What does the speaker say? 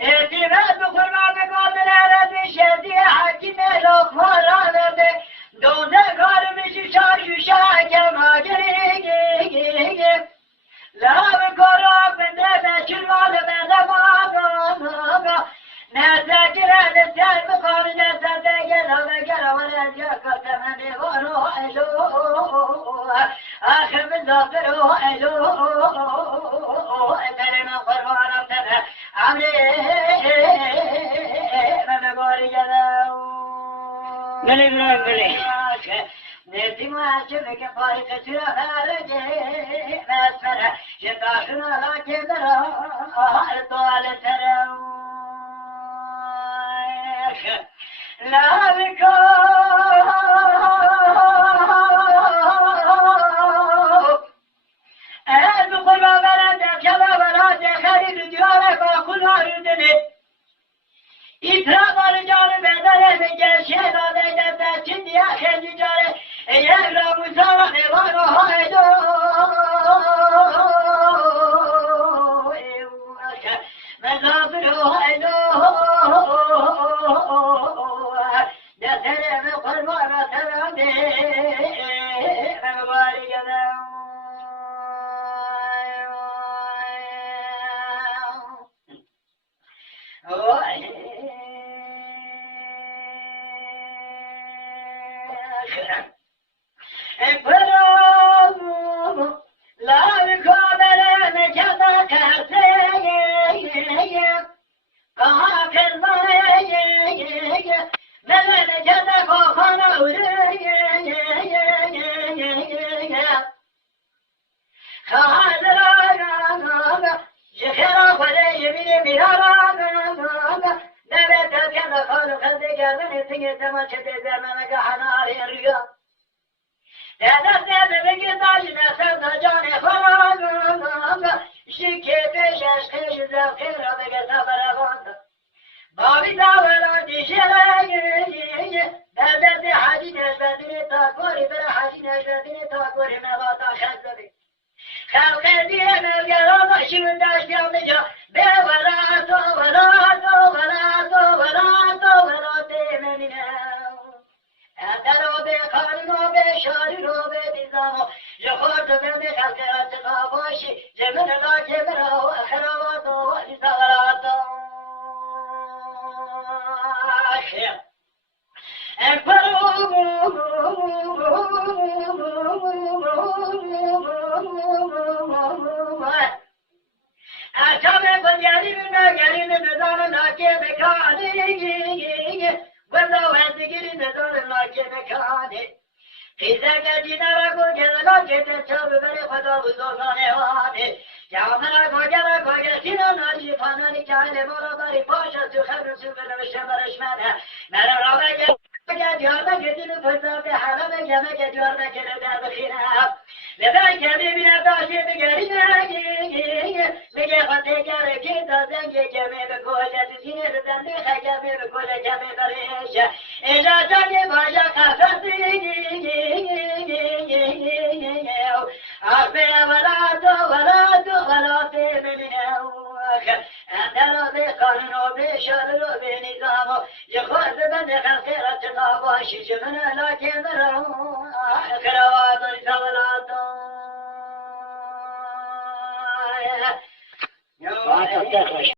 اعتماد بقرآن قادر عربی شدی حکیم لقمان ده دونه کار میشی شاش کما گریگی لام قرآن بنده بچل مال بنده ماغا نذكر لسان بقار نزد جلو ولا جاكت من ورو الو اخر من ذاكرو الو ترنا قرآن ترى بلي نرتي ما أشوفك فارقة خارجي مسفرة شطاشنا لكن طال ترى لا بكو أهد قلبا بلد كلا بلد خريب ديارك وكل عيدني إتراب رجال بدل بجل شهدا بيدت تشدي أخي جاره يهرى مسارة نوانو هايدو مزافر هايدو دسر مقل مرة سلامي مباري جدا